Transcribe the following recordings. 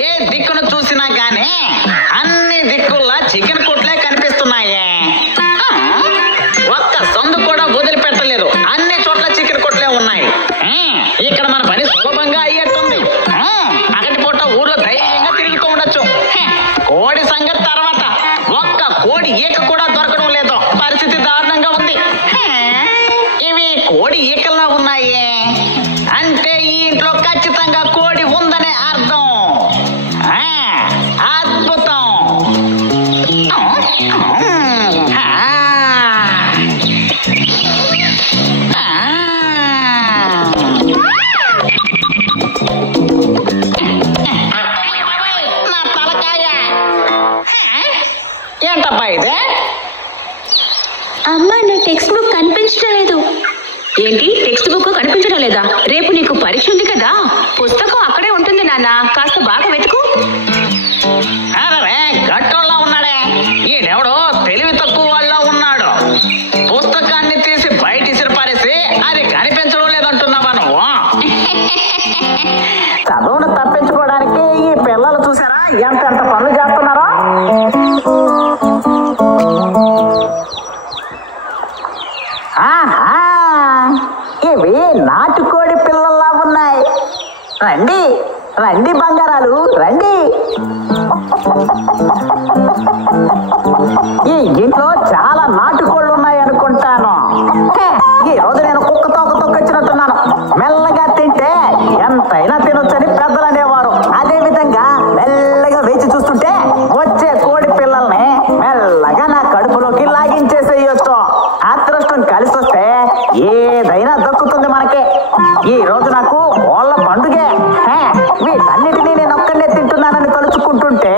ఏ దిక్కును చూసినా గానీ అన్ని దిక్కుల్లా చికెన్ కొట్లే కనిపిస్తున్నాయే. ఒక్క సందు కూడా వదిలిపెట్టలేదు. అన్ని చోట్ల చికెన్ కొట్లే ఉన్నాయి. ఇక్కడ మన పని సులభంగా అయ్యేట్టుంది. పగటి పూట ఊర్లో ధైర్యంగా తిరుగుతూ ఉండొచ్చు. కోడి సంగతి తర్వాత ఒక్క కోడి ఈక కూడా దొరకడం లేదు. పరిస్థితి దారుణంగా ఉంది. ఇవి కోడి ఈకల్లా ఉన్నాయే అంటే ఈ ఇంట్లో ఖచ్చితంగా కోడి ఉందనే అర్థం. అద్భుతం. నా తలకాయ ఏంటబ్బా ఇది? అమ్మా, నా టెక్స్ట్ బుక్ కనిపించడం లేదు. ఏంటి, టెక్స్ట్ బుక్ కనిపించడం లేదా? రేపు నీకు పరీక్ష ఉంది కదా, పుస్తకం అక్కడే ఉంటుంది నాన్న, కాస్త బాగా వెతుకు. అరే గట్టోళ్ళ ఉన్నాడే, ఈడెవడో తెలివి తక్కువ వాళ్ళ ఉన్నాడు. పుస్తకాన్ని తీసి బయట ఇసిరిపారేసి అది కనిపించడం లేదంటున్నావా నువ్వు? చదువును తప్పించుకోవడానికి ఈ పిల్లలు చూసారా ఎంతెంత పనులు చేస్తున్నారో. ఇవి నాటుకోడి పిల్లల్లా ఉన్నాయి. రండి రండి బంగారాలు రండి. ఈ ఇంట్లో చాలా నాటుకోళ్ళు ఉన్నాయి అనుకుంటాను. ఈ రోజు నేను కుక్క తోక తొక్కొచ్చినట్టున్నాను. మెల్లగా తింటే ఎంతైనా తినొచ్చని పెద్దలు అనేవారు. అదే విధంగా మెల్లగా వేచి చూస్తుంటే వచ్చే కోడి పిల్లల్ని మెల్లగా నా కడుపులోకి లాగించేసేయొచ్చు. అదృష్టం కలిసి వస్తే ఏదైనా దక్కుతుంది మనకి. ఈ రోజు నాకు కోళ్ళ పండుగే. వీటన్నిటినీ నేను ఒక్కడే తింటున్నానని తలుచుకుంటుంటే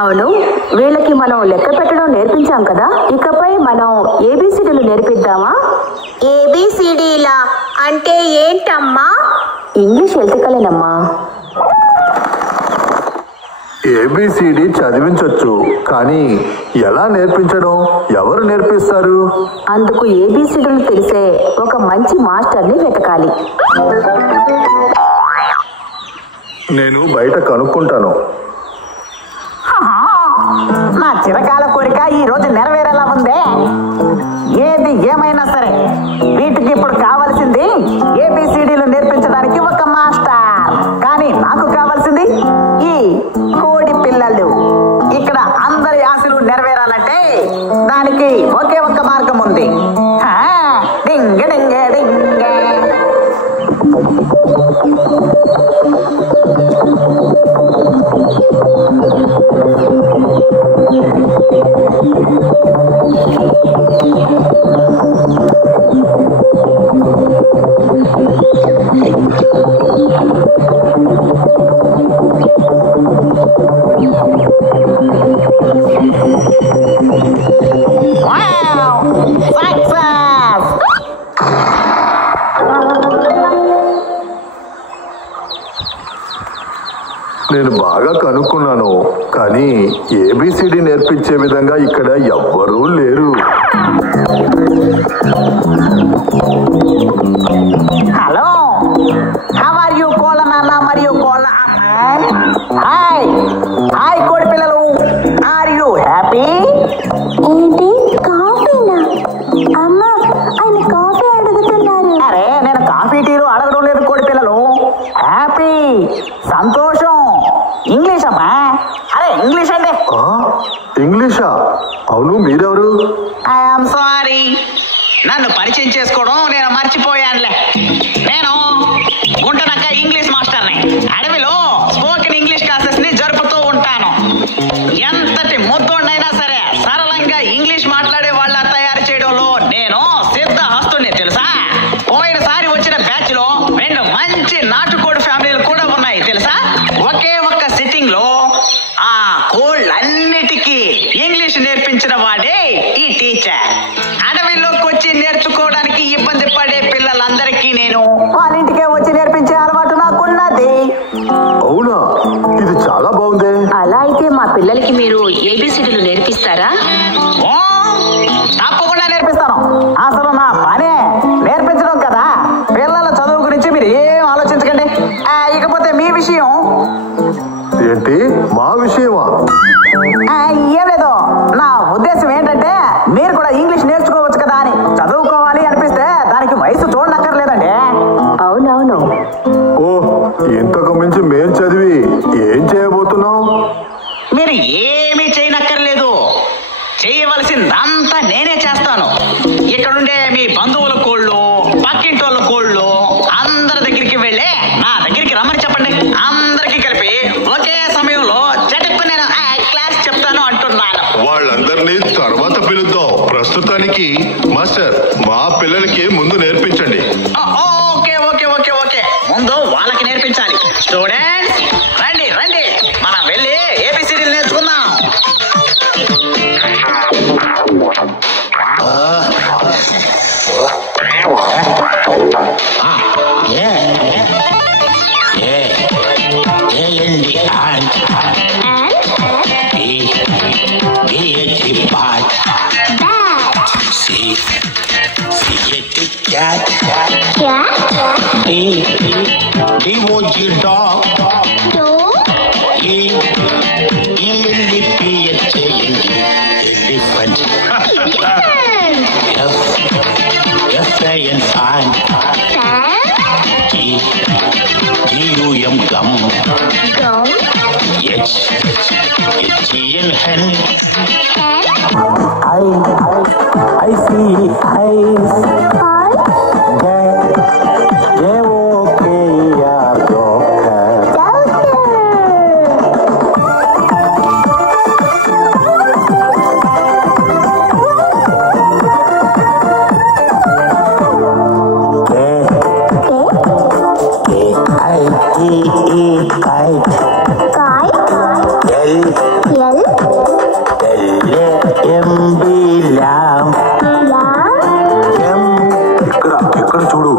అవును, వీళ్ళకి మనం లెక్క పెట్టడం నేర్పించాం కదా, ఇకపై మనం ఏబిసిడీలు నేర్పిద్దామా? ఏబిసిడీలా అంటే ఏంటమ్మా? ఇంగ్లీష్ ఎలకలేనమ్మా. ఏబిసిడి చదివించొచ్చు, కానీ ఎలా నేర్పించడం, ఎవరు నేర్పిస్తారు? అందుకు ఏబిసిడీలు తెలిసే ఒక మంచి మాస్టర్ని వెతకాలి. నేను బయట కనుక్కుంటాను. నా చిరకాల కోరిక ఈ రోజు నెరవేరేలా ఉందే. ఏది ఏమైనా సరే వీటికి ఇప్పుడు కావాల్సింది ఏబిసిడీలు నేర్పించడానికి ఒక మాస్టర్. కానీ నాకు కావాల్సింది ఈ కోడి పిల్లలు. ఇక్కడ అందరి ఆశలు నెరవేరాలంటే దానికి ఒకే ఒక్క మార్గం ఉంది. డింగ డింగ డింగ. నేను బాగా కనుక్కున్నాను, కానీ ఏబిసిడి నేర్పించే విధంగా ఇక్కడ ఎవ్వరూ లేరు. హలో, హౌ ఆర్ యూ కోళ్ళ నాన్న మరియు కోళ్ళ అమ్మ? హాయ్ హాయ్ కోడి పిల్లలు, ఆర్ యూ హ్యాపీ? ఏంటి, కాఫీనా? అమ్మా, ఆయన కాఫీ అడుగుతున్నారు. అరే నేను కాఫీ టీలు అడగడం లేదు కోడి పిల్లలు. హ్యాపీ సంతోషం. ఇంగ్లీష్ అమ్మా. అరే ఇంగ్లీష్ అండి. ఇంగ్లీషా? అవును, మీరెవరు? ఐఎమ్ సారీ, నన్ను పరిచయం చేసుకోవడం నేను మర్చిపోయానులే. నేను గుంటనక్క ఇంగ్లీష్ మాస్టర్ని. అడవిలో స్పోకెన్ ఇంగ్లీష్ క్లాసెస్ ని జరుపుతూ ఉంటాను. ఎంతటి ముద్దోడైనా సరే సరళంగా ఇంగ్లీష్ మాట్లాడే వాళ్ళ తయారు చేయడంలో నేను సిద్ధహస్తుని తెలుసా. పోయినసారి వచ్చిన బ్యాచ్ లో 2 మంచి నాటుకోడి ఫ్యామిలీలు కూడా ఉన్నాయి తెలుసా. ఒకే ఒక్క సిట్టింగ్ లో ఆ కోళ్ళన్నిటికీ ఇంగ్లీష్ నేర్పించిన వాడే ఈ టీచర్. అడవిలోకి వచ్చి నేర్చుకోవడానికి ఇబ్బంది పడే పిల్లలందరికీ నేను వాళ్ళ ఇంటికే వచ్చి నేర్పించే అలవాటు నాకున్నది. అవునా, ఇది చాలా బాగుంది. అలా అయితే మా పిల్లలు పిల్లలకి మీరు ఏబిసిడీలు నేర్పిస్తారా? ఓ, తప్పకుండా నేర్పిస్తాను. అసలు నా పనే నేర్పించడం కదా. పిల్లల చదువు గురించి మీరు ఏం ఆలోచించకండి. ఇకపోతే మీ విషయం ఏంటి? మా విషయమా? ఏం లేదు. నా ఉద్దేశం ఏంటంటే మీరు కూడా ఇంగ్లీష్ నేర్చుకోవచ్చు కదా అని. చదువుకోవాలి అనిపిస్తే దానికి వయసు చూడనక్కర్లేదండి. అవునవును. ఓ, ఇంతకు మించి మేం చదివి ఏం చేయబోతున్నాం? మీరు ఏమీ చేయనక్కర్లేదు. చేయవలసిందంతా నేనే చేస్తాను. ఇక్కడుండే మీ బంధువుల కోళ్ళు, పక్కింటోళ్ళ కోళ్ళు అందరి దగ్గరికి వెళ్ళి నా దగ్గరికి రమ్మని చెప్పండి. అందరికీ కలిపి ఒకే సమయంలో చటుక్కు నేను క్లాస్ చెప్తాను అంటున్నాను. వాళ్ళందరినీ తర్వాత పిలుద్దాం. ప్రస్తుతానికి మాస్టర్ మా పిల్లలకి ముందు నేర్పించండి. ఓకే ఓకే ఓకే ఓకే ముందు వాళ్ళకి నేర్పించాలి. స్టూడెంట్స్ రండి రండి, మనం వెళ్ళి ఏబిసిడీలు నేర్చుకుందాం. ఇక్కడ చూడు.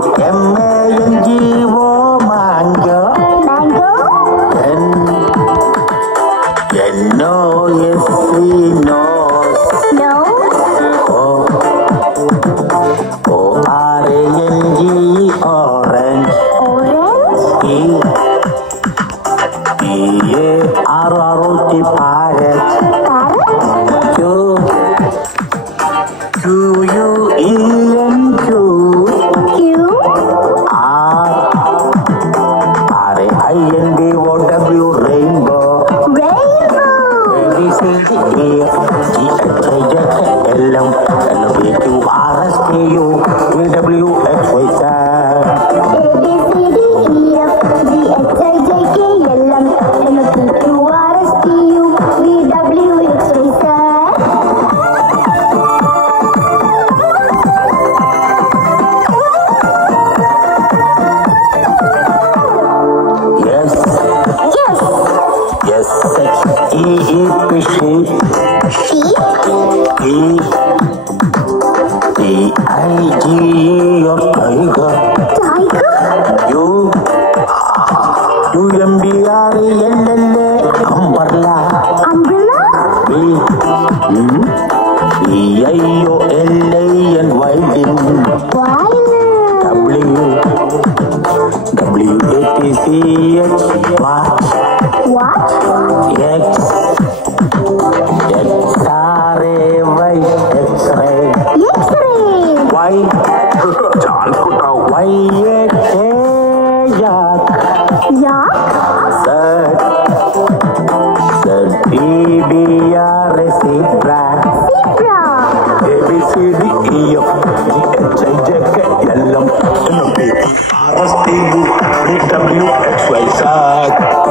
RSTU, WXYZ.